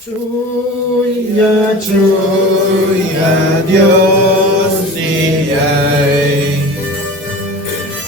Tuya Dios ni ay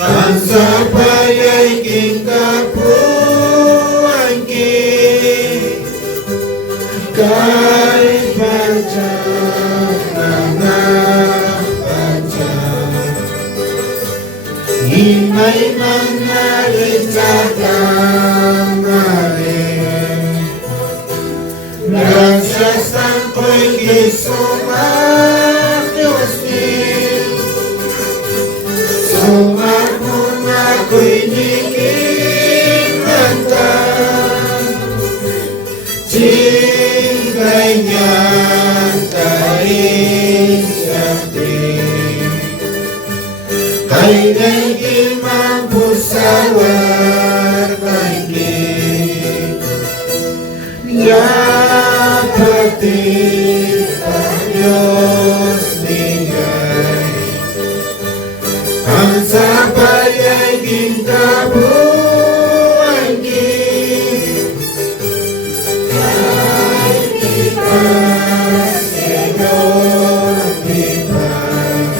kan sampai kingkapuan ki kai baca baca imay mangalit sa kamari gracias ako'y isumak Diyos ni sumak mo ako'y nikimanta Chingay niya tayo syakti kay naging mampusawar kay pati Diyos ningay ang sabay ay ginkabuan ki kay ipas Señor ipas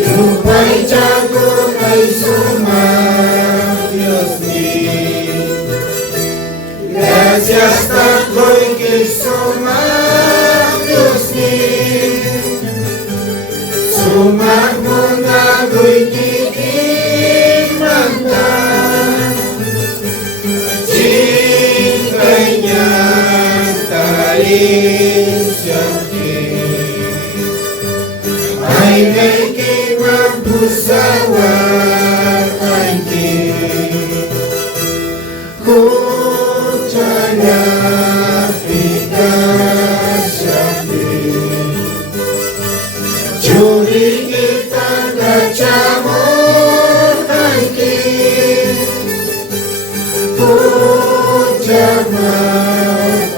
lupa'y tiyago ay sumak Diyos ni gracias ako'y sumak Diyos ni sumak mo ako'y nikimanta Chingay niya tayo syakti ay naging pusawar ay Kucaya Fikasyafi Curi kita kacamur kaiki Kucama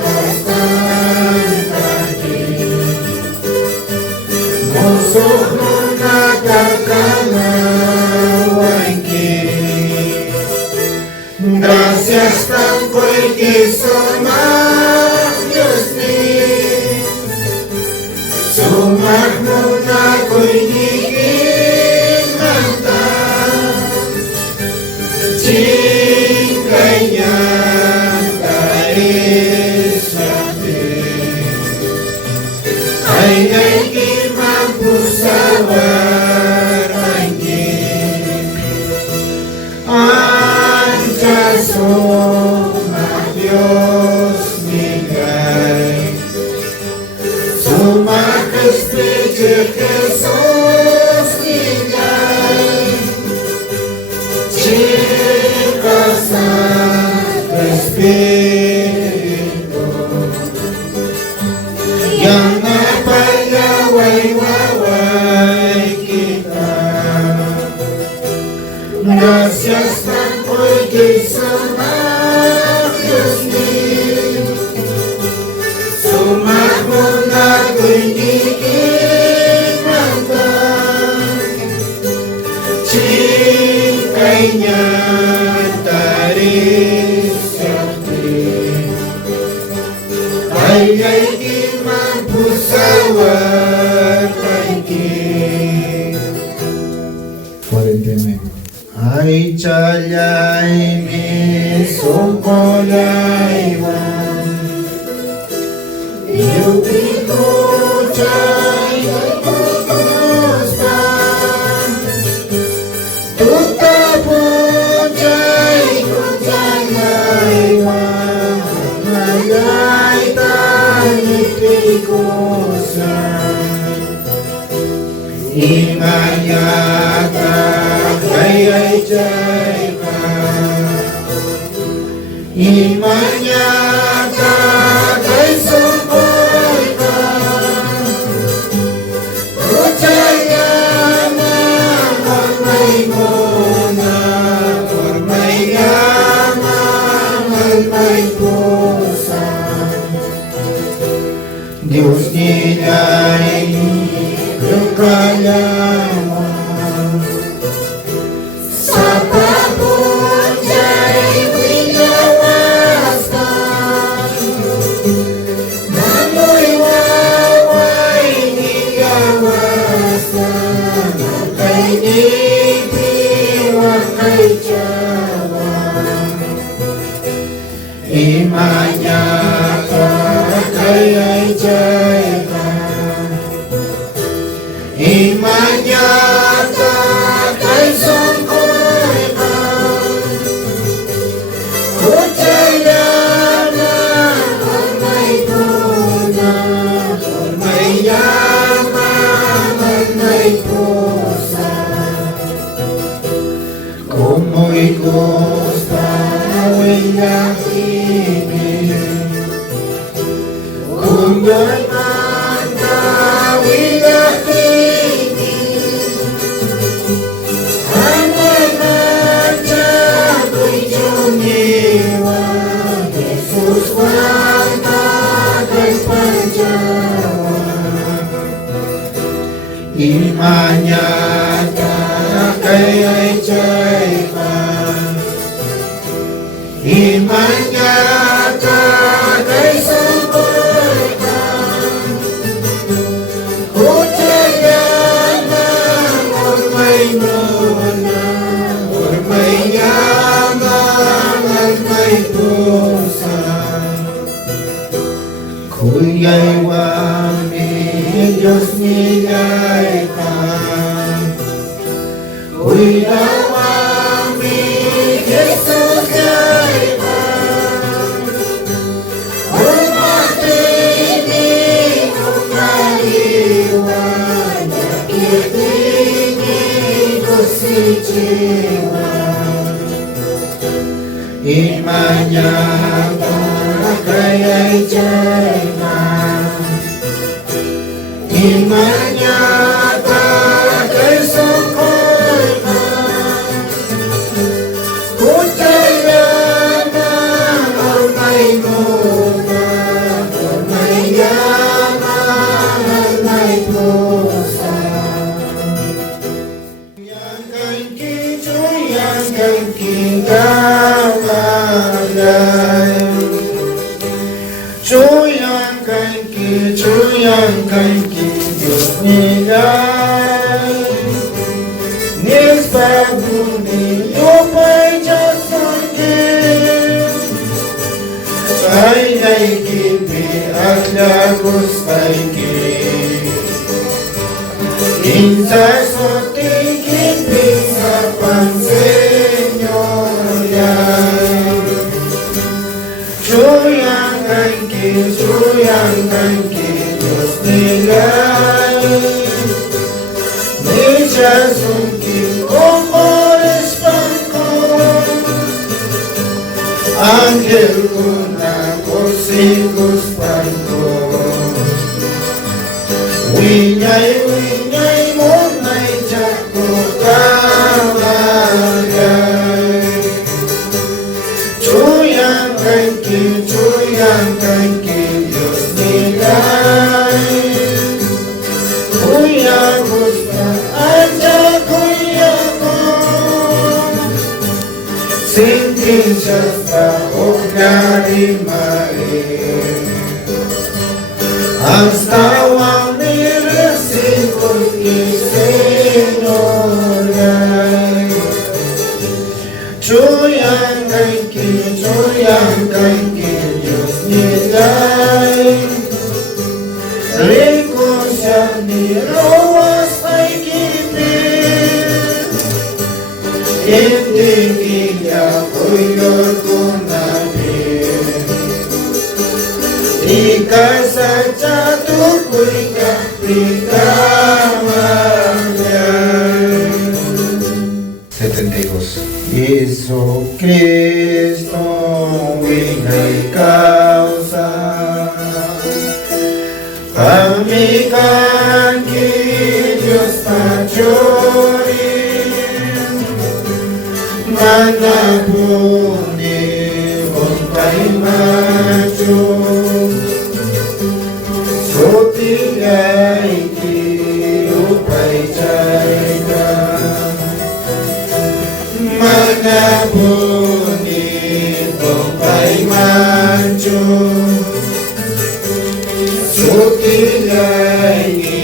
Kastan kaki Musuh menakakana waiki Gracias ako'y sumak Diyos ni sumak mo ako'y nikimanta Chingay niya tayo syakti ay naging mampusawar sumak Diyos ningay sumak Espiritu Jesus ningay Chica sa Espiritu yang napayaway-waway kita gracias ako'y sumak Diyos ni sumak mo ako'y nikimanta Chingay niya tayo syakti ay naging mampusawar kay ay chalay mi sungkolay wan yupi ko chay kukustan tuta po chay kuchalay wan mayay tanit ko Imanyaka kayay jay ka Imanyaka kay sumpoy ka Kuchaya na magmay mo na Magmay yama magmay pusa Diyos nila'y kalaman sa papunjay winawasan Imanya ka kay ay jay ka. Imanya ka kay sungkoy ka. Kutaya na kung may tuna, kung may yaman, at may pusa. Kung mo'y gusta, wilang ibig. Kung doon man ka, wilang ibig. Ang mga tiyan ko'y jumiwa, Jesus wang tagay panjawa. Imanya ka kay ay jay ka. Imanya ka kay sungkoy ka. Kutaya na kung may muna, kung may yaman at may pusa. Kuya'y wami, Diyos nilay ka. Kuy dawami, Jesus kay ka. Kung matibig kung kaliwan, nakikinig ko si Jiwa. Imanya ka kay ay jay ka. Imanya ka kay sungkoy ka. Kutaya na kung may muna, kung may yaman at may pusa. Yang kan kicu, yang kan kingamalay. Chuyang kan kicu, yang kan Diyos nilay. Nis paguni upay Diyos ang Diyos. Ay naikipi at lagos paikip. Insa soting kipi sa Pangsenyoray. Chuyang kan Diyos nilay. Ni Jesus king oras pangkon. Anghel ko na kusigus pangkon. Winyay mo may jako kamagay. Chuyang kan Diyos nilay. Kuya gusta aja kuya ko. Singin siya sa ogarimae. Ang stawang niresin ko'y isinolay. Chuyang kan Diyos nilay. Riko siya nilawas ay kipin. Hindi niya ko'y Lord ko namin. Ikasadya tukoy kapikamagyan. Setentejos. Iso Kristo winay kausa. Kami kan Diyos pajorin. Manapuni umpay macho. Sotigay ki upay jayga. Manapuni umpay macho. Sotigay ki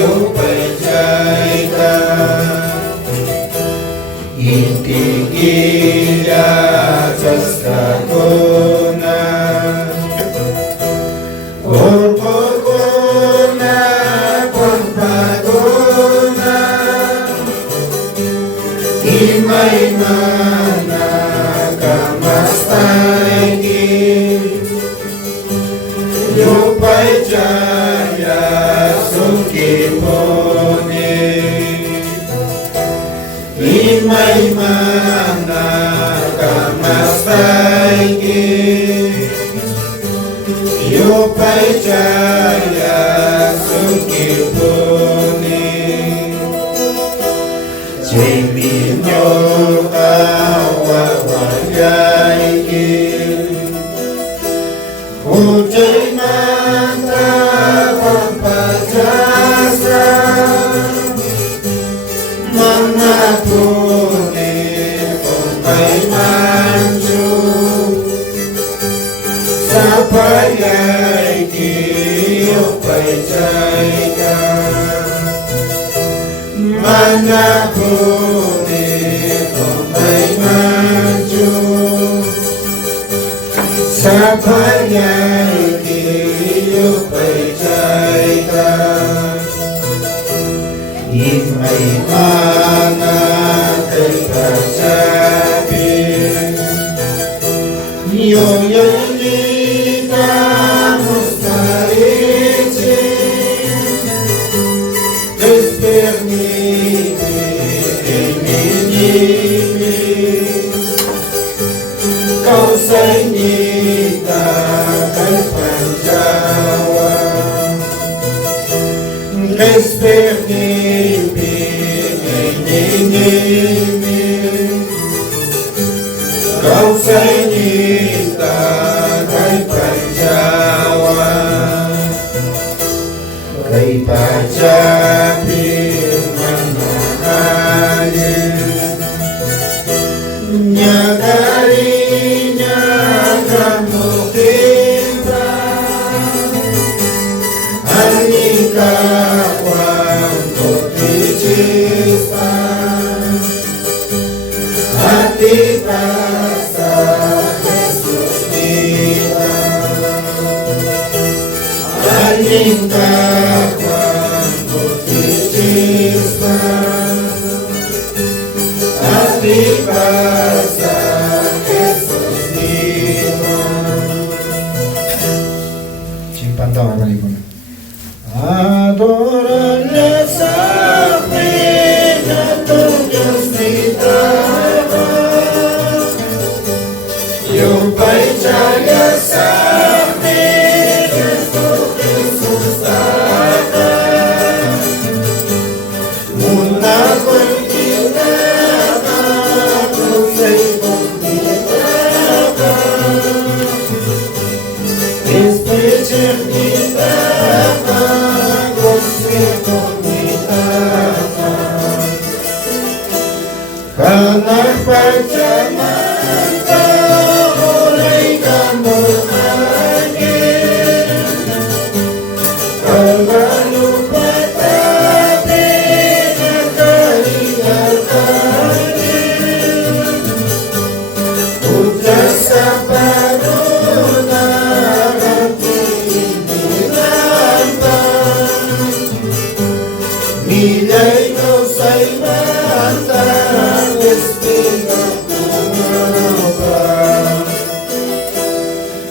upay jayga. Intigila sa sakuna. Yupajaya Sukipone Imai mana kamastaiki Yupajaya Sukipone Jiminyo awawayaiki Ujai mata pampajasa Manapune umpai manju Sapayaiki umpai jaika Manapune umpai manju Sapayaiki umpai jaika Imai mana tercapi Yoyolita mustarici Esperniti eminimi Kau sainita kalpanjawa Esperniti eminimi Kau sainita kalpanjawa Kay pajapi manahali Nyagarinya kamu kita Anika waktu cista Hati rasa Yesus kita Anika waktu cista Hati rasa Yesus kita Simpan tahu apa ibu? Adorale sapina tuyo stitava Yumpai jaya sapina tuyo stitava Muna kultinava Kusay kultinava Espechernitava Kanak pacamata mulai kamu angin Kalau lupa tapi kalian Udah sabaruna hati ini lambang Nilai kau saimata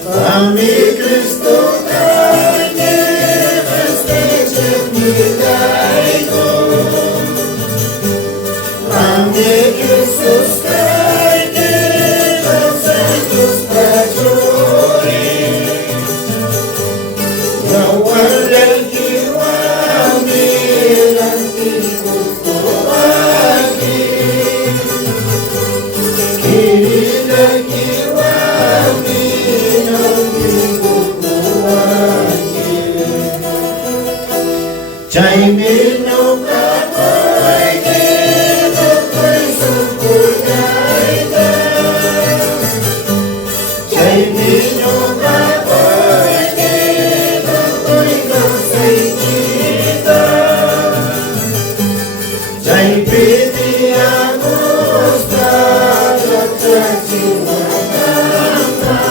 Kami Kristo kanye estecernidaiku Kami Kristus kanye Santos prajurit Yawan dan jiwami nantiku kuwagi Kiri dan jiwami Jai minum kapai kita bersyukur kita Jai minum kapai kita berkasih kita Jai piti agus pada jiwa kita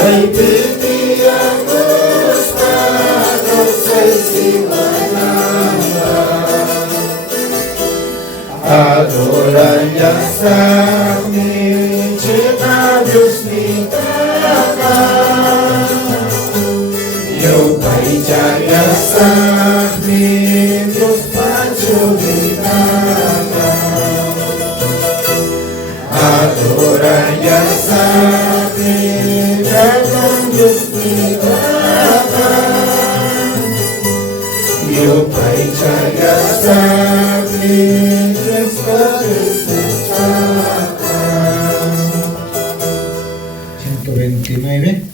Jai piti agus Adoranya sami cita Dios ni kakak sa amin, Diyos pagsulitakan. Adoraya sa amin, datang Diyos nitakan. Yupay jaya sa amin, Diyos pagsulitakan. 129,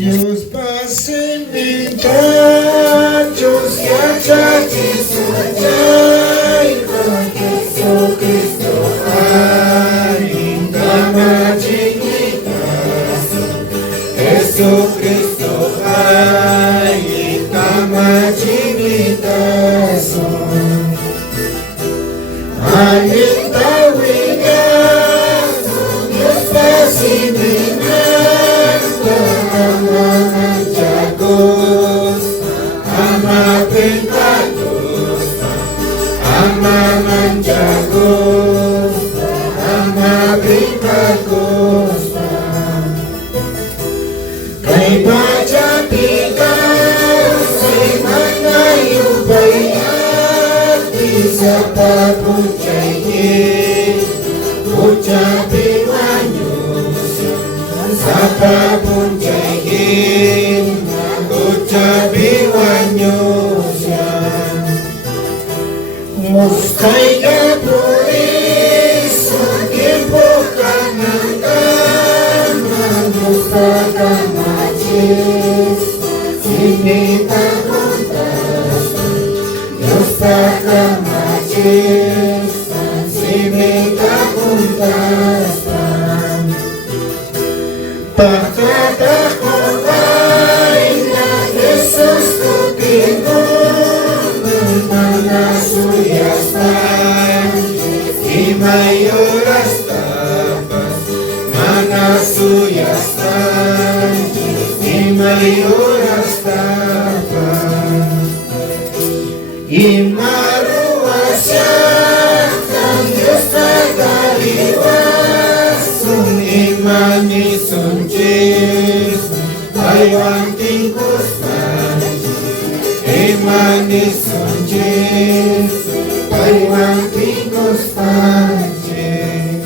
Diyos pasimita, Diyos yatati sumajay, Yesu Kristo ay kamajinitas, Yesu Kristo ay kamajinitas. Aling tawigan, Diyos pasimita, Amangan jagos, amating bagus, amangan jagos, amating bagus. Kay baca bigas, ay mga yubayan, isa pa puncayin, puncabi manyus, sapa puncayin, puncabi manyusyan. Mustay ka pulis, maging bukan ng kanan, musta ka majis, sinita kuntas, musta ka majis, sinita kuntas. Pagkat ako ay na Jesus tutingon, ng mga suyastan, imayuras tapas, mga suyastan, imayuras tapas. Imaruasya ang Diyos na kaliwas, imani suncis, Taiwan tingkus mancis, imani suncis, Taiwan tingkus mancis.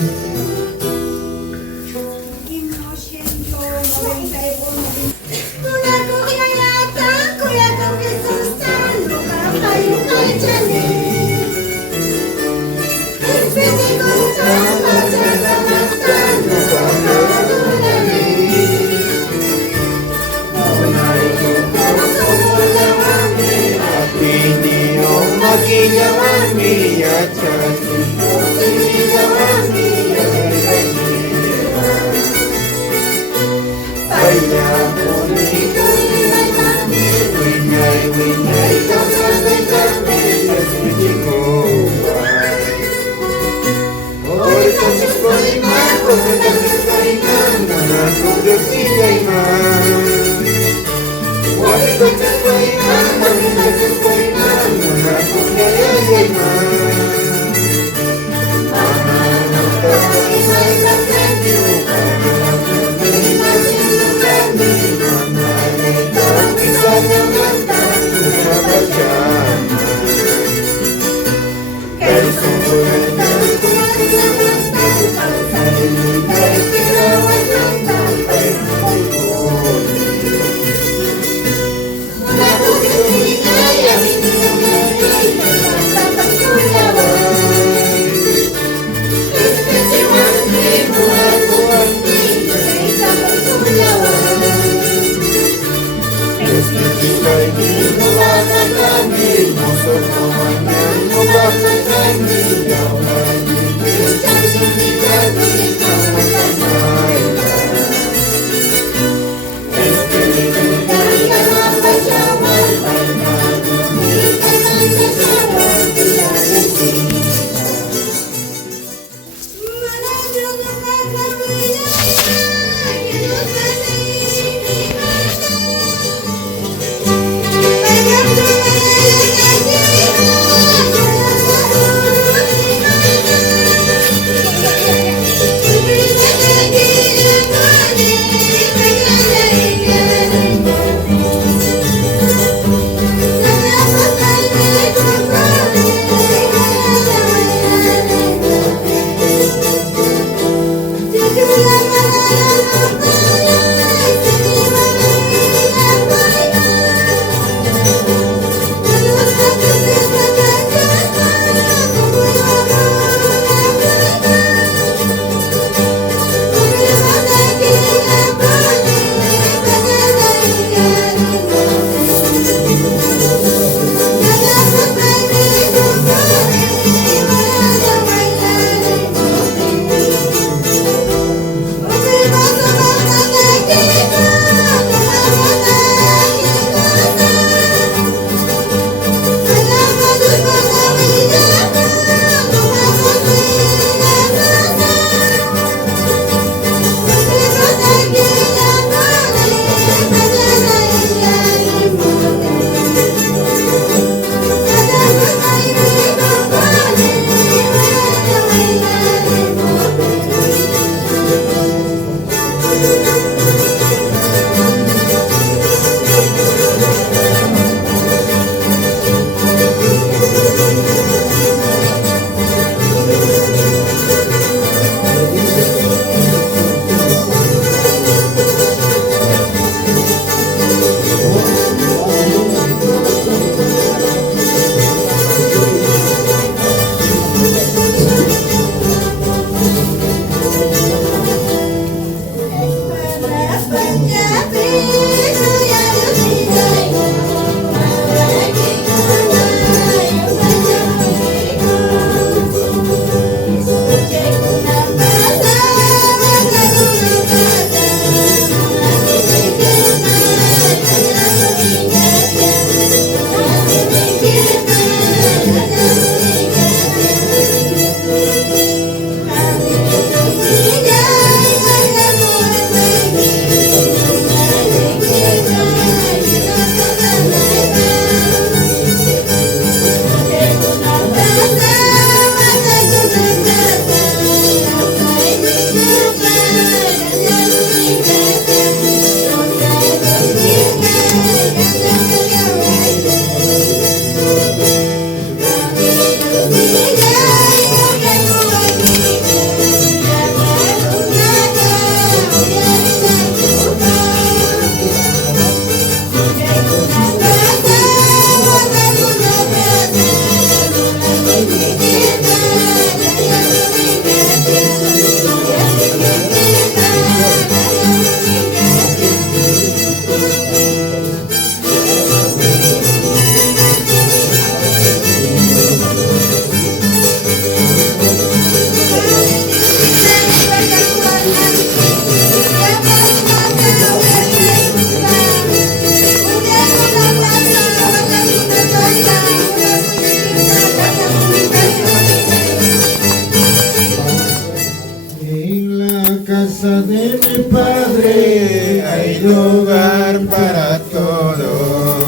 hay lugar para todos.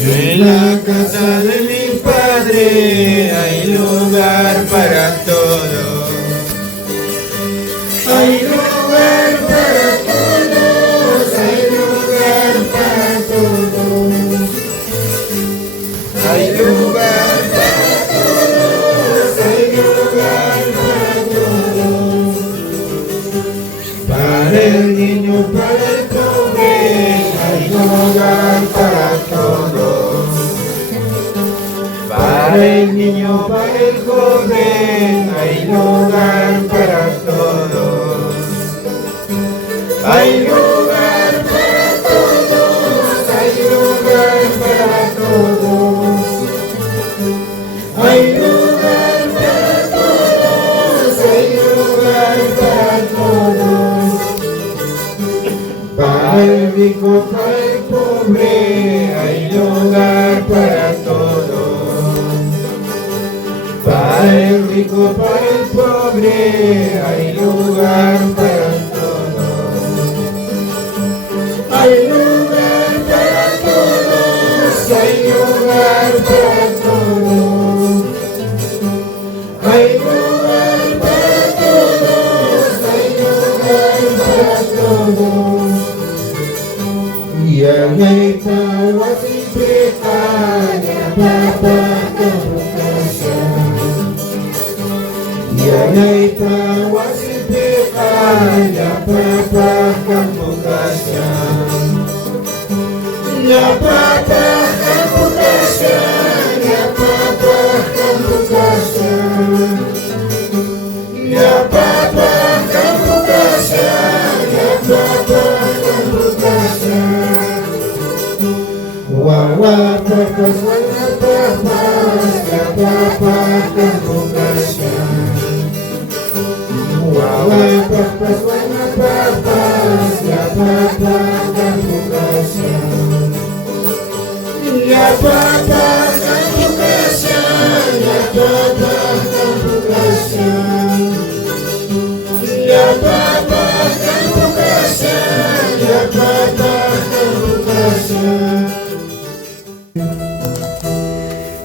En la casa de mi Padre hay lugar para todos. Hay lugar para todos, hay lugar para todos. Hay lugar para todos, hay lugar para todos. Para el niño, para el joven, hay lugar para todos. Para el niño, para el joven, hay lugar para todos. Hay lugar para todos, hay lugar para todos. Hay lugar para todos, hay lugar para todos. Para el rico, para el pobre, hay lugar para todos. Para el rico, para el pobre, hay lugar para todos. Hay lugar para todos, hay lugar para todos. Hay lugar para todos, hay lugar para todos. Yang tahu sifatnya Bapa kamu kasih. Yang tahu sifatnya Bapa kamu kasih. Ya Bapa kamu kasih, ya Bapa kamu kasih. Ya Bapa kamu kasih, ya Bapa kamu kasih. Wawa papas, wawa papas, ya Bapa kamu kasih. Wawa papas, wawa papas, ya Bapa kamu kasih. Ya Bapa kamu kasih, ya Bapa kamu kasih. Ya Bapa kamu kasih, ya Bapa kamu kasih.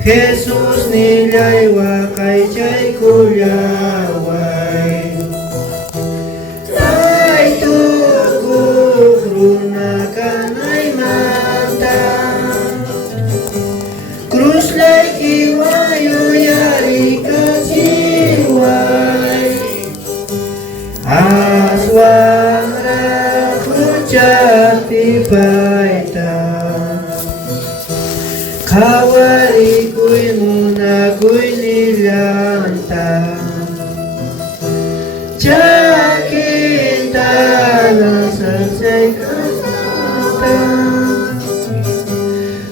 Jesus nilay wakay chay kulyaway. Ay tukuk runa kanay mata. Cruz lay iwayo yari kasiway. Aswang rakuchati baita. Kawari kuy muna kuy nilanta. Chakinta lansar kanta.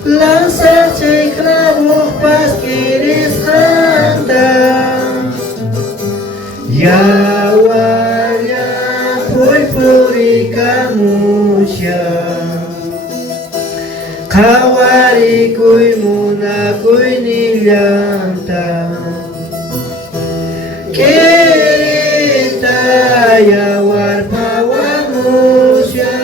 Lansar chay clavo pas kiris anda. Yawalya puy puri kamusya. Kawari kuy muna kuy nilanta. Kirinta yawar pawamusya.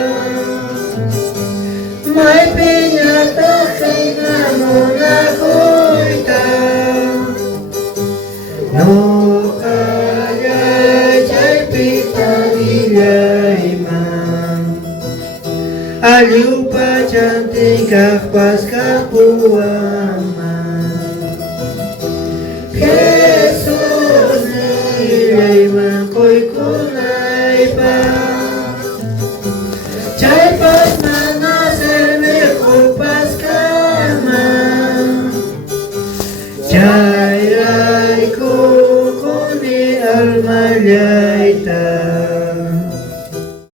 May pinyata kay namuna kuita. No kaya chay pitagilay man. Aliw pa cantik pas kapuaman. Jesus nilay makoy kunay pa. Chay pas manaserme ko pas kaman. Chay ray ko kuni almalyay ta.